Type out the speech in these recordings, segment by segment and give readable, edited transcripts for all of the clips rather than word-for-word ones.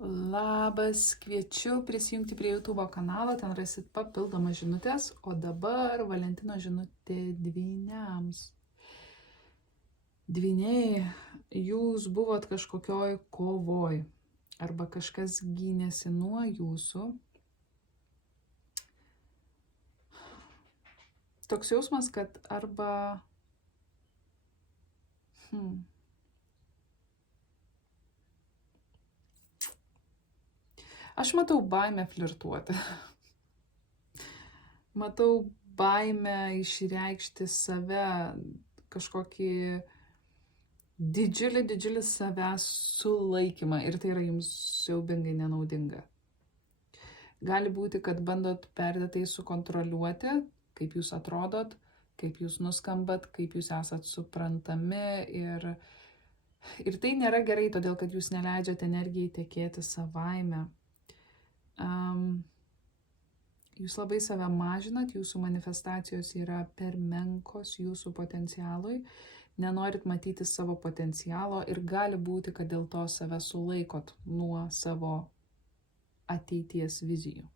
Labas, kviečiu prisijungti prie YouTube kanalo, ten rasit papildomas žinutės, o dabar Valentino žinutė dvyniams. Dvyniai, jūs buvot kažkokioj kovoj, arba kažkas gynėsi nuo jūsų. Toks jausmas, kad arba... Aš matau baimę flirtuoti. Matau baimę išreikšti save, kažkokį didžiulį savęs sulaikymą ir tai yra jums siaubingai nenaudinga. Gali būti, kad bandot perdėtai sukontroliuoti, kaip jūs atrodot, kaip jūs nuskambat, kaip jūs esat suprantami ir tai nėra gerai, todėl kad jūs neleidžiate energijai tekėti savaime. Jūs labai save mažinat, jūsų manifestacijos yra per menkos jūsų potencialui, nenorit matyti savo potencialo ir gali būti, kad dėl to save sulaikot nuo savo ateities vizijų.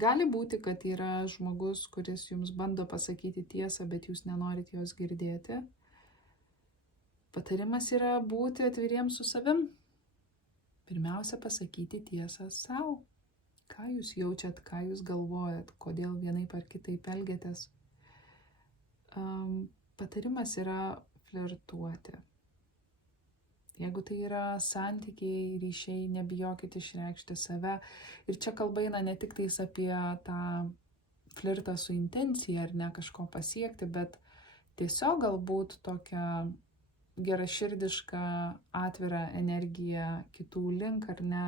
Gali būti, kad yra žmogus, kuris jums bando pasakyti tiesą, bet jūs nenorit jos girdėti. Patarimas yra būti atviriems su savim. Pirmiausia, pasakyti tiesą savo. Ką jūs jaučiat, ką jūs galvojat, kodėl vienaip ar kitaip elgiatės. Patarimas yra flirtuoti. Jeigu tai yra santykiai, ryšiai, nebijokit išreikšti save. Ir čia kalba eina ne tik tais apie tą flirtą su intencija ar ne kažko pasiekti, bet tiesiog galbūt tokią geraširdišką, atvirą energiją kitų link ar ne,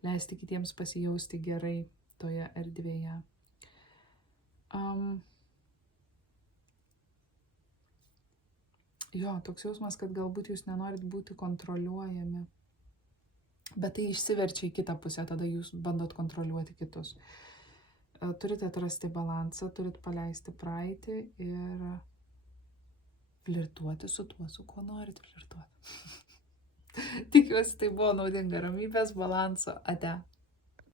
leisti kitiems pasijausti gerai toje erdvėje. Toks jausmas, kad galbūt jūs nenorit būti kontroliuojami, bet tai išsiverčia į kitą pusę, tada jūs bandot kontroliuoti kitus. Turite atrasti balansą, turite paleisti praeitį ir flirtuoti su tuo, su kuo norit flirtuoti. Tikiuosi, tai buvo naudinga. Ramybės, balanso, ate.